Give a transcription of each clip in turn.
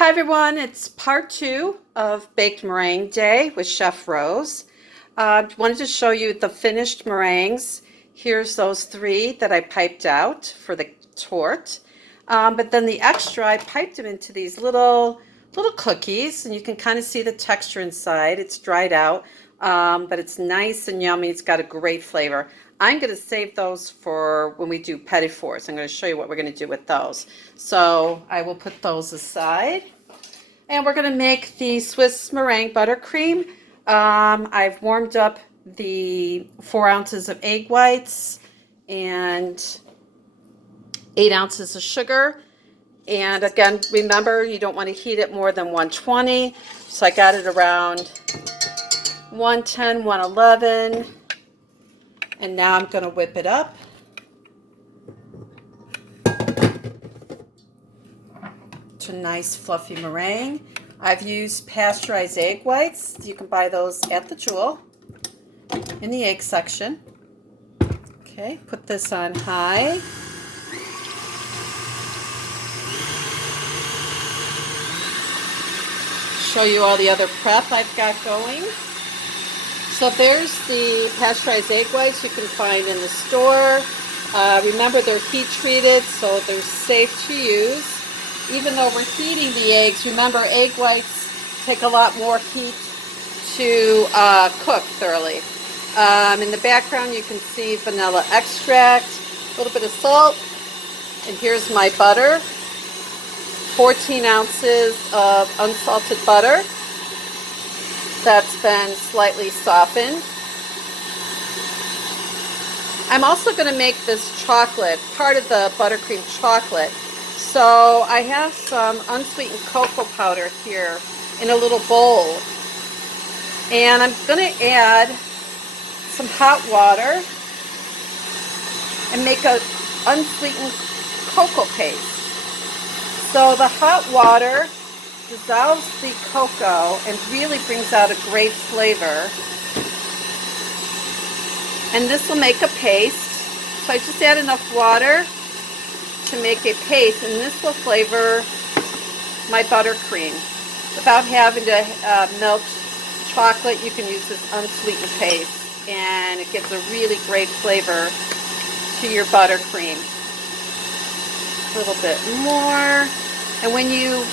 Hi everyone, it's part two of Baked Meringue Day with Chef Rose. Wanted to show you the finished meringues. Here's those three that I piped out for the torte. But then the extra, I piped them into these little cookies, and you can kind of see the texture inside. It's dried out, but it's nice and yummy. It's got a great flavor. I'm going to save those for when we do petit fours. I'm going to show you what we're going to do with those. So I will put those aside. And we're going to make the Swiss meringue buttercream. I've warmed up the 4 ounces of egg whites and 8 ounces of sugar. And again, remember, you don't want to heat it more than 120. So I got it around 110, 111. And now I'm going to whip it up. To a nice fluffy meringue. I've used pasteurized egg whites. You can buy those at the Jewel in the egg section. Okay, put this on high. Show you all the other prep I've got going. So there's the pasteurized egg whites you can find in the store. Remember, they're heat treated, so they're safe to use. Even though we're heating the eggs, remember, egg whites take a lot more heat to cook thoroughly. In the background, you can see vanilla extract, a little bit of salt, and here's my butter. 14 ounces of unsalted butter that's been slightly softened. I'm also going to make this chocolate, part of the buttercream chocolate. So I have some unsweetened cocoa powder here in a little bowl. And I'm going to add some hot water and make an unsweetened cocoa paste. So the hot water dissolves the cocoa and really brings out a great flavor. And this will make a paste. So I just add enough water to make a paste, and this will flavor my buttercream. Without having to melt chocolate, you can use this unsweetened paste, and it gives a really great flavor to your buttercream. A little bit more. And when you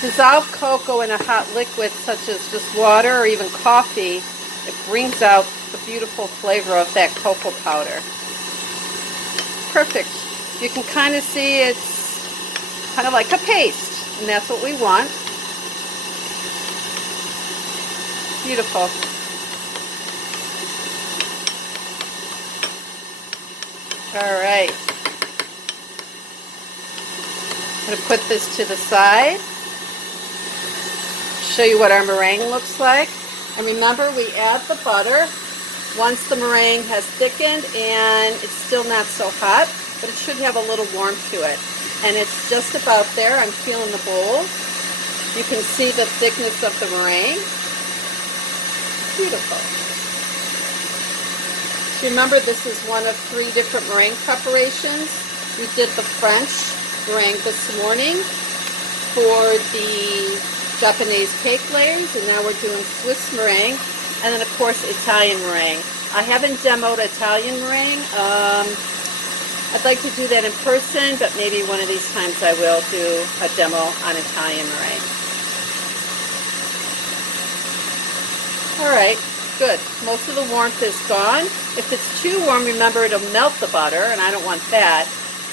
dissolve cocoa in a hot liquid such as just water or even coffee, it brings out the beautiful flavor of that cocoa powder. Perfect. You can kind of see it's kind of like a paste, and that's what we want. Beautiful. All right. I'm going to put this to the side. Show you what our meringue looks like. And remember, we add the butter once the meringue has thickened and it's still not so hot, but it should have a little warmth to it. And it's just about there. I'm feeling the bowl. You can see the thickness of the meringue. Beautiful. So remember, this is one of 3 different meringue preparations. We did the French meringue this morning for the Japanese cake layers, and now we're doing Swiss meringue, and then of course Italian meringue. I haven't demoed Italian meringue. I'd like to do that in person, but maybe one of these times I will do a demo on Italian meringue. Alright, good. Most of the warmth is gone. If it's too warm, remember, it'll melt the butter, and I don't want that.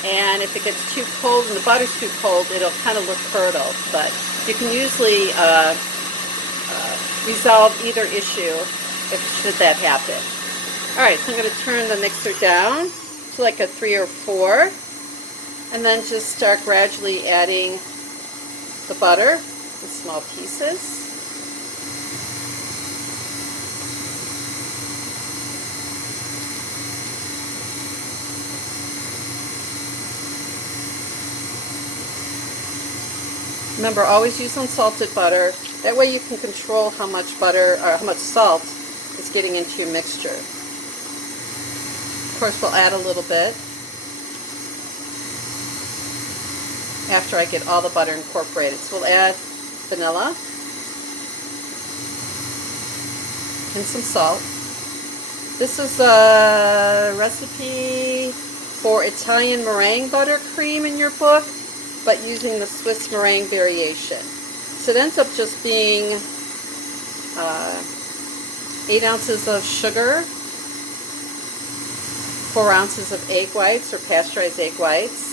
And if it gets too cold and the butter's too cold, it'll kind of look curdled. But you can usually resolve either issue should that happen. Alright, so I'm going to turn the mixer down to like a 3 or 4, and then just start gradually adding the butter in small pieces. Remember, always use unsalted butter. That way you can control how much butter or how much salt is getting into your mixture. Of course, we'll add a little bit. after I get all the butter incorporated. So we'll add vanilla and some salt. This is a recipe for Italian meringue buttercream in your book, but using the Swiss meringue variation. So it ends up just being 8 ounces of sugar, 4 ounces of egg whites or pasteurized egg whites,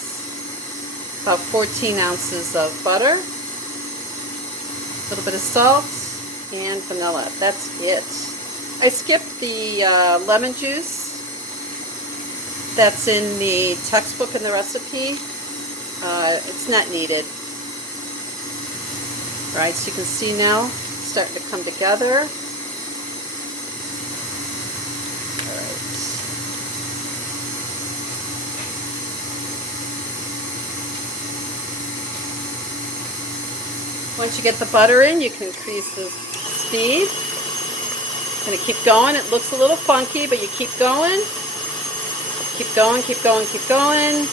about 14 ounces of butter, a little bit of salt, and vanilla. That's it. I skipped the lemon juice that's in the textbook in the recipe. It's not needed. All right, so you can see now it's starting to come together. All right. Once you get the butter in, you can increase the speed. Gonna keep going. It looks a little funky, but you keep going. Keep going, keep going, keep going.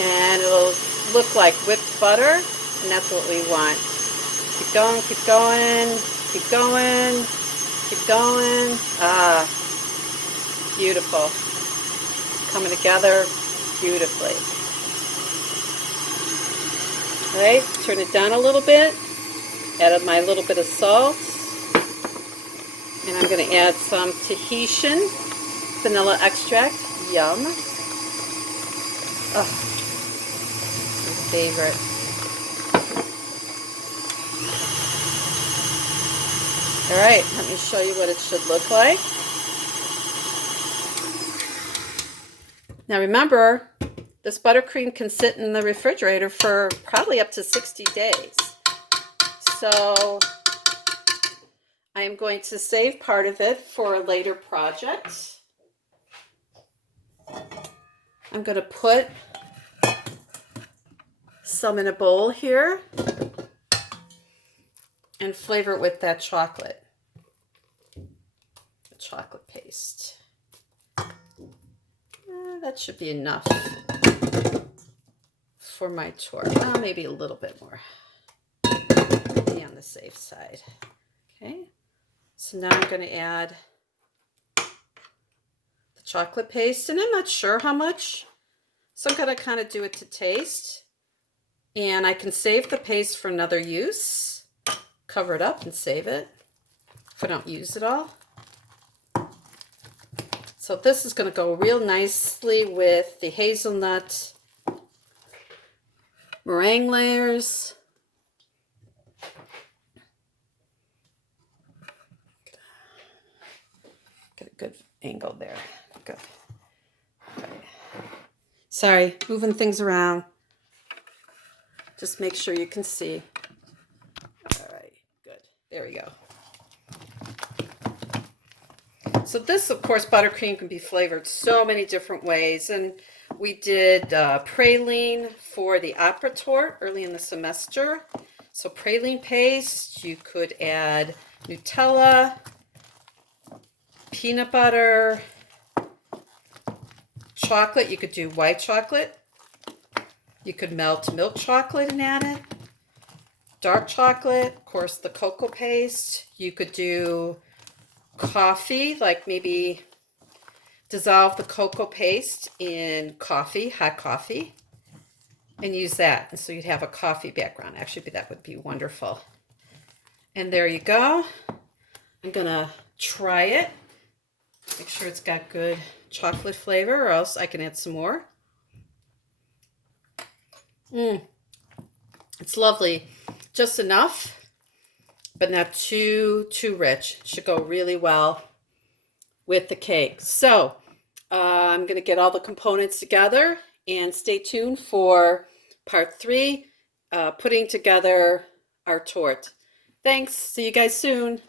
And it'll look like whipped butter, and that's what we want. Keep going, keep going, keep going, keep going. Ah, beautiful. Coming together beautifully. All right, turn it down a little bit. Add my little bit of salt. And I'm going to add some Tahitian vanilla extract. Yum. Oh, my favorite. All right, let me show you what it should look like. Now remember, this buttercream can sit in the refrigerator for probably up to 60 days. So I am going to save part of it for a later project. I'm going to put some in a bowl here and flavor it with that chocolate. The chocolate paste. That should be enough for my torte. Well, maybe a little bit more. Be on the safe side. Okay. So now I'm going to add the chocolate paste, and I'm not sure how much. So I'm going to kind of do it to taste. And I can save the paste for another use. Cover it up and save it if I don't use it all. So this is going to go real nicely with the hazelnut meringue layers. Get a good angle there. Good. Right. Sorry, moving things around. Just make sure you can see. All right, good. There we go. So this, of course, buttercream can be flavored so many different ways. And we did praline for the opera torte early in the semester. So praline paste, you could add Nutella, peanut butter, chocolate. You could do white chocolate. You could melt milk chocolate and add it. Dark chocolate, of course, the cocoa paste. You could do coffee, like maybe dissolve the cocoa paste in coffee, hot coffee, and use that. And so you'd have a coffee background. Actually, that would be wonderful. And there you go. I'm going to try it. Make sure it's got good chocolate flavor, or else I can add some more. It's lovely. Just enough, but not too rich. Should go really well with the cake. So I'm going to get all the components together, and stay tuned for part 3, putting together our torte. Thanks. See you guys soon.